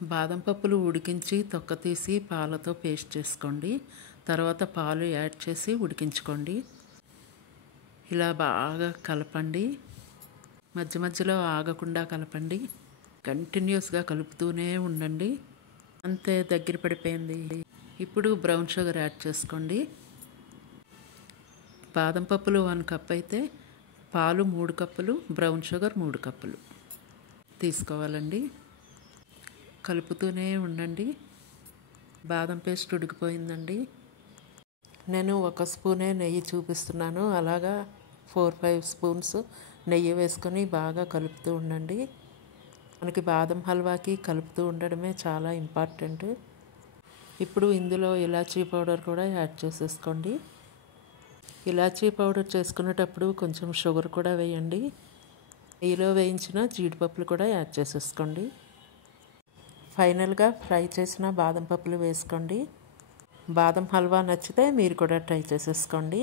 బాదం పప్పులు ఉడికించి తొక్క తీసి పాలతో పేస్ట్ చేసుకోండి. తర్వాత పాలు యాడ్ చేసి ఉడికించుకోండి. ఇలా బాగా కలపండి. మధ్య మధ్యలో ఆగకుండా కలపండి. కంటిన్యూస్గా కలుపుతూనే ఉండండి. అంతే, దగ్గర పడిపోయింది. ఇప్పుడు బ్రౌన్ షుగర్ యాడ్ చేసుకోండి. బాదం పప్పులు 1 కప్ అయితే పాలు 3 కప్పులు, బ్రౌన్ షుగర్ 3 కప్పులు తీసుకోవాలండి. కలుపుతూనే ఉండండి. బాదం పేస్ట్ ఉడికిపోయిందండి. నేను 1 స్పూనే నెయ్యి చూపిస్తున్నాను. అలాగా 4-5 స్పూన్స్ నెయ్యి వేసుకొని బాగా కలుపుతూ ఉండండి. మనకి బాదం హల్వాకి కలుపుతూ ఉండడమే చాలా ఇంపార్టెంట్. ఇప్పుడు ఇందులో ఇలాచీ పౌడర్ కూడా యాడ్ చేసేసుకోండి. ఇలాచీ పౌడర్ చేసుకునేటప్పుడు కొంచెం షుగర్ కూడా వేయండి. నెయ్యిలో వేయించిన జీడిపప్పులు కూడా యాడ్ చేసేసుకోండి. ఫైనల్గా ఫ్రై చేసిన బాదం పప్పులు వేసుకోండి. బాదం హల్వా నచ్చితే మీరు కూడా ట్రై చేసేసుకోండి.